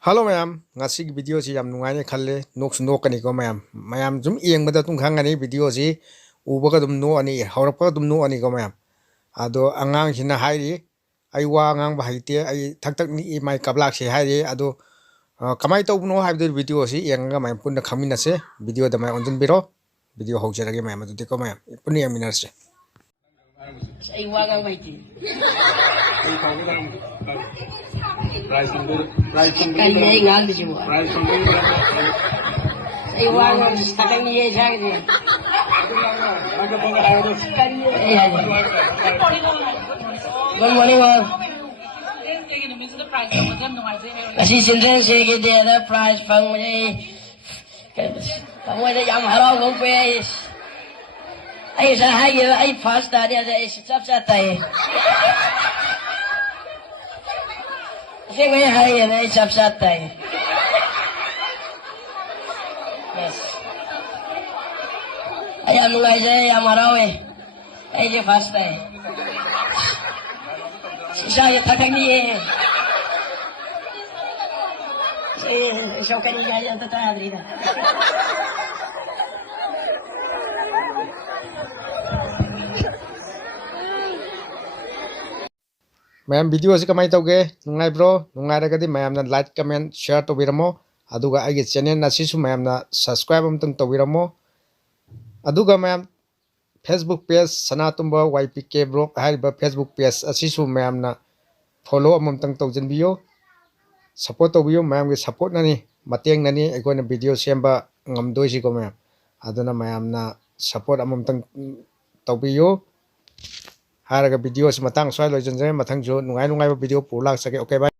Hello ma'am, ngasi video si yam nungai ne khalle nok snok kani ko ma'am zum ieng bada tung khang ani video si uba ka dum no ani hawrak pa dum no ani ko ma'am ado angang hina hairi ai wa angang ba heite ai thak ni i mai kablak se hairi ado kamai to no ha video si ieng ga ma'am punna khamina se video da mai onjun biro video hojera ma'am ado ko ma'am punni aminar se ai wa angang ba heite Price number. Kaya ngal di semua. Price number. Iwan sekarang ni saya ni. Ada bangga ada. Iya. Bangga wah. Kasi sinten saya kita ada price pang ni. Kamu ada yang harau kau pes. Ay saya ay fast tadi ada setiap satai. Saya kaya hari ini cap-cap tay. Yes. Ayam mulai saya yang marau je fast tay. Saya thak ni saya shokan ni saya tak ada dah. Ma'am video si kamay tawge nungai bro nungai ragadi ma'am na like comment share to biramo aduga ai channel na sisu ma'am na subscribe amtang to biramo aduga ma'am Facebook page sanatumba YPK bro hariba Facebook page asisu ma'am na follow amtang to janbiyo support to biyo ma'am ge support nani mateng nani aigona video semba ngamdoi si ko ma'am aduna ma'am na support amtang to biyo haraga video sematang soal loijon jay matang jo nungai nungai video pulak sake okay bye.